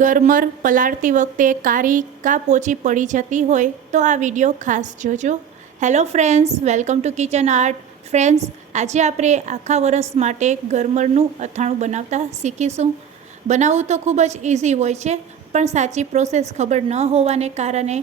ગરમર પલાળતી વખતે કારી કા પોચી પડી જતી હોય તો આ વીડિયો ખાસ જોજો. Hello friends welcome to kitchen art friends આજે આપણે આખા વરસ માટે ગરમરનું અથાણું બનાવતા શીખીશું. બનાવવું તો ખૂબ જ ઇઝી હોય છે, પણ સાચી પ્રોસેસ ખબર ન હોવાને કારણે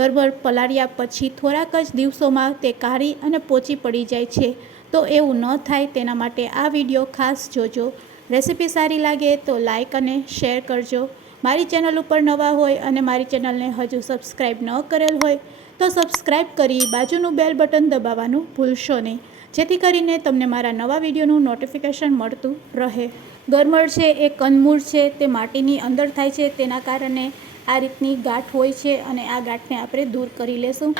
ગરમર પલાળ્યા પછી થોડાક જ દિવસોમાં તે કારી અને પોચી પડી જાય છે. તો એવું ન થાય, તેના માટે આ વીડિયો ખાસ જોજો. રેસિપી સારી લાગે તો લાઇક અને શેર કરજો. મારી ચેનલ ઉપર નવા હોય અને મારી ચેનલને હજુ સબસ્ક્રાઈબ ન કરેલ હોય, તો સબસ્ક્રાઈબ કરી બાજુનું બેલ બટન દબાવવાનું ભૂલશો નહીં. જેથી કરીને તમને મારા નવા વિડીયોનું નોટિફિકેશન મળતું રહે. ગરમળ છે, એ કંદમૂળ છે, તે માટીની અંદર થાય છે, તેના કારણે આ રીતની ગાંઠ હોય છે અને આ ગાંઠને આપણે દૂર કરી લેશું.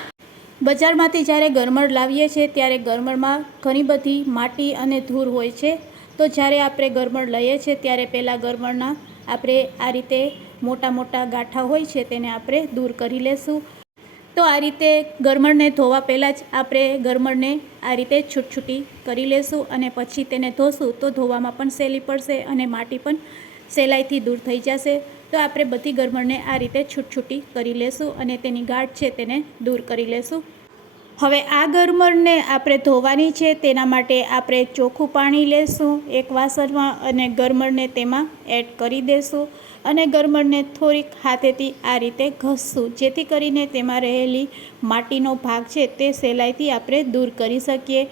બજારમાંથી જ્યારે ગરમળ લાવીએ છીએ, ત્યારે ગરમળમાં ઘણી બધી માટી અને ધૂળ હોય છે. તો જ્યારે આપણે ગરમળ લઈએ છીએ, ત્યારે પહેલાં ગરમરના આપણે આ રીતે મોટા મોટા ગાંઠા હોય છે તેને આપણે દૂર કરી લેશું. તો આ રીતે ગરમરને ધોવા પહેલાં જ આપણે ગરમરને આ રીતે છૂટછૂટી કરી લેશું અને પછી તેને ધોશું તો ધોવામાં પણ સહેલી પડશે અને માટી પણ સહેલાઈથી દૂર થઈ જશે. તો આપણે બધી ગરમરને આ રીતે છૂટછૂટી કરી લેશું અને તેની ગાંઠ છે તેને દૂર કરી લેશું. હવે આ ગરમરને આપણે ધોવાની છે, તેના માટે આપણે ચોખ્ખું પાણી લેશું, એક વાસણમાં અને ગરમરને તેમાં એડ કરી દેશું અને ગરમરને થોડીક હાથેથી આ રીતે ઘસશું, જેથી કરીને તેમાં રહેલી માટીનો ભાગ છે, તે સહેલાઈથી આપણે દૂર કરી શકીએ.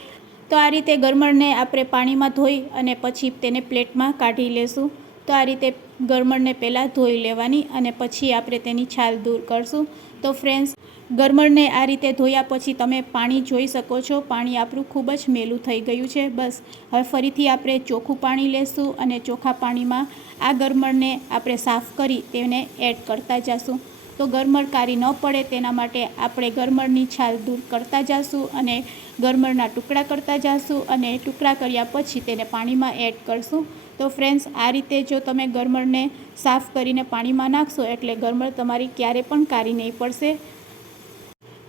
તો આ રીતે ગરમરને આપણે પાણીમાં ધોઈ અને પછી તેને પ્લેટમાં કાઢી લેશું. તો આ રીતે ગરમરને પહેલાં ધોઈ લેવાની અને પછી આપણે તેની છાલ દૂર કરશું. તો ફ્રેન્ડ્સ ગરમરને આ રીતે ધોયા પછી તમે પાણી જોઈ શકો છો. પાણી આપણું ખૂબ જ મેલું થઈ ગયું છે. બસ, હવે ફરીથી આપણે ચોખ્ખું પાણી લેશું અને ચોખ્ખા પાણીમાં આ ગરમરને આપણે સાફ કરી તેને એડ કરતા જશું. તો ગરમર કારી ન પડે, તેના માટે આપણે ગરમરની છાલ દૂર કરતા જશું અને ગરમરના ટુકડા કરતા જશું અને ટુકડા કર્યા પછી તેને પાણીમાં એડ કરશું. તો ફ્રેન્ડ્સ, આ રીતે જો તમે ગરમરને સાફ કરીને પાણીમાં નાખશો, એટલે ગરમર તમારી ક્યારે પણ કારી નહીં પડશે.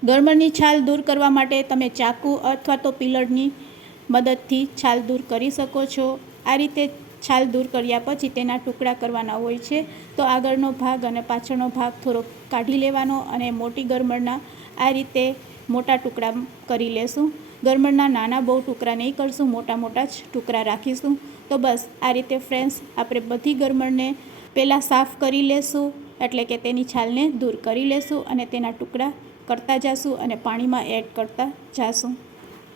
ગરમરની છાલ દૂર કરવા માટે તમે ચાકુ અથવા તો પિલરની મદદથી છાલ દૂર કરી શકો છો. આ રીતે છાલ દૂર કર્યા પછી તેના ટુકડા કરવાના હોય છે. તો આગળનો ભાગ અને પાછળનો ભાગ થોડો કાઢી લેવાનો અને મોટી ગરમરના આ રીતે મોટા ટુકડા કરી લેશું. ગરમરના નાના બહુ ટુકડા નહીં કરશું, મોટા મોટા જ ટુકડા રાખીશું. તો બસ, આ રીતે ફ્રેન્ડ્સ, આપણે બધી ગરમરને પહેલાં સાફ કરી લેશું, એટલે કે તેની છાલને દૂર કરી લેશું અને તેના ટુકડા કરતા જાશું અને પાણીમાં એડ કરતા જાશું.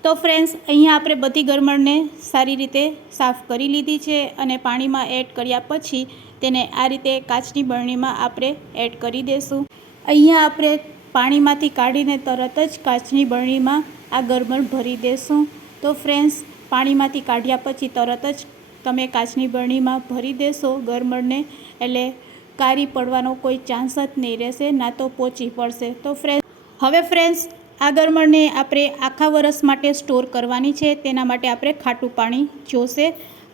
તો ફ્રેન્ડ્સ અહીંયા આપણે બધી ગરમણને સારી રીતે સાફ કરી લીધી છે અને પાણીમાં એડ કર્યા પછી તેને આ રીતે કાચની બરણીમાં આપણે એડ કરી દઈશું અહીંયા આપણે પાણીમાંથી કાઢીને તરત જ કાચની બરણીમાં આ ગરમણ ભરી દેશું. તો ફ્રેન્ડ્સ પાણીમાંથી કાઢ્યા પછી તરત જ તમે કાચની બરણીમાં ભરી દેશો ગરમણને એટલે કારી પડવાનો કોઈ ચાન્સ જ નહીં રહેશે, ના તો પોચી પડશે. તો ફ્રેન્ડ હવે ફ્રેન્ડ્સ આ ગરમળને આપણે આખા વરસ માટે સ્ટોર કરવાની છે, તેના માટે આપણે ખાટું પાણી જોશે.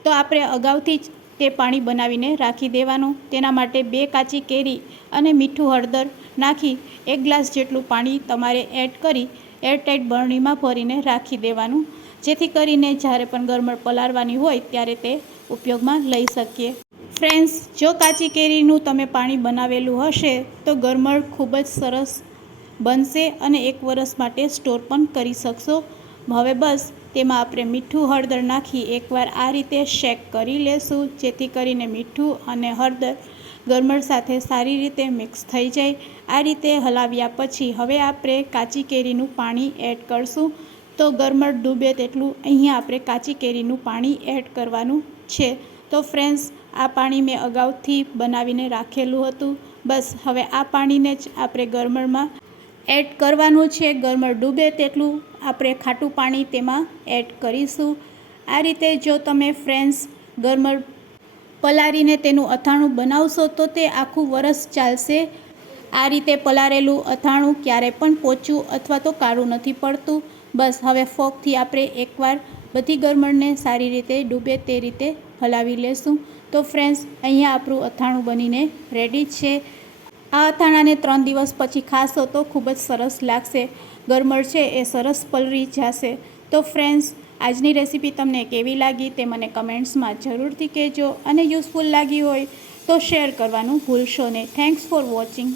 તો આપણે અગાઉથી જ તે પાણી બનાવીને રાખી દેવાનું. તેના માટે બે કાચી કેરી અને મીઠું હળદર નાખી એક ગ્લાસ જેટલું પાણી તમારે એડ કરી એરટાઈટ બરણીમાં ભરીને રાખી દેવાનું. જેથી કરીને જ્યારે પણ ગરમળ પલાળવાની હોય ત્યારે તે ઉપયોગમાં લઈ શકીએ. ફ્રેન્ડ્સ જો કાચી કેરીનું તમે પાણી બનાવેલું હશે, તો ગરમળ ખૂબ જ સરસ બનશે અને એક વરસ માટે સ્ટોર પણ કરી શકશો. હવે બસ, તેમાં આપણે મીઠું હળદર નાખી એકવાર આ રીતે શેક કરી લેશું, જેથી કરીને મીઠું અને હળદર ગરમર સાથે સારી રીતે મિક્સ થઈ જાય. આ રીતે હલાવ્યા પછી હવે આપણે કાચી કેરીનું પાણી એડ કરશું. તો ગરમર ડૂબે તેટલું અહીંયા આપણે કાચી કેરીનું પાણી એડ કરવાનું છે. તો ફ્રેન્ડ્સ, આ પાણી મેં અગાઉથી બનાવીને રાખેલું હતું. બસ, હવે આ પાણીને જ આપણે ગરમરમાં એડ કરવાનું છે. ગરમર ડૂબે તેટલું આપણે ખાટું પાણી તેમાં એડ કરીશું. આ રીતે જો તમે ફ્રેન્ડ્સ ગરમર પલાળીને તેનું અથાણું બનાવશો તો તે આખું વરસ ચાલશે. આ રીતે પલાળેલું અથાણું ક્યારે પણ પોચું અથવા તો કાળું નથી પડતું. બસ હવે ફોકથી આપણે એકવાર બધી ગરમરને સારી રીતે ડૂબે તે રીતે હલાવી લેશું. તો ફ્રેન્ડ્સ, અહીંયા આપણું અથાણું બનીને રેડી છે. આ અથાણાને ત્રણ દિવસ પછી ખાશો તો ખૂબ જ સરસ લાગશે. ગરમર છે એ સરસ પલળી જશે. તો ફ્રેન્ડ્સ આજની રેસીપી તમને કેવી લાગી તે મને કમેન્ટ્સમાં જરૂરથી કહેજો અને યુઝફુલ લાગી હોય તો શેર કરવાનું ભૂલશો નહીં. Thanks for watching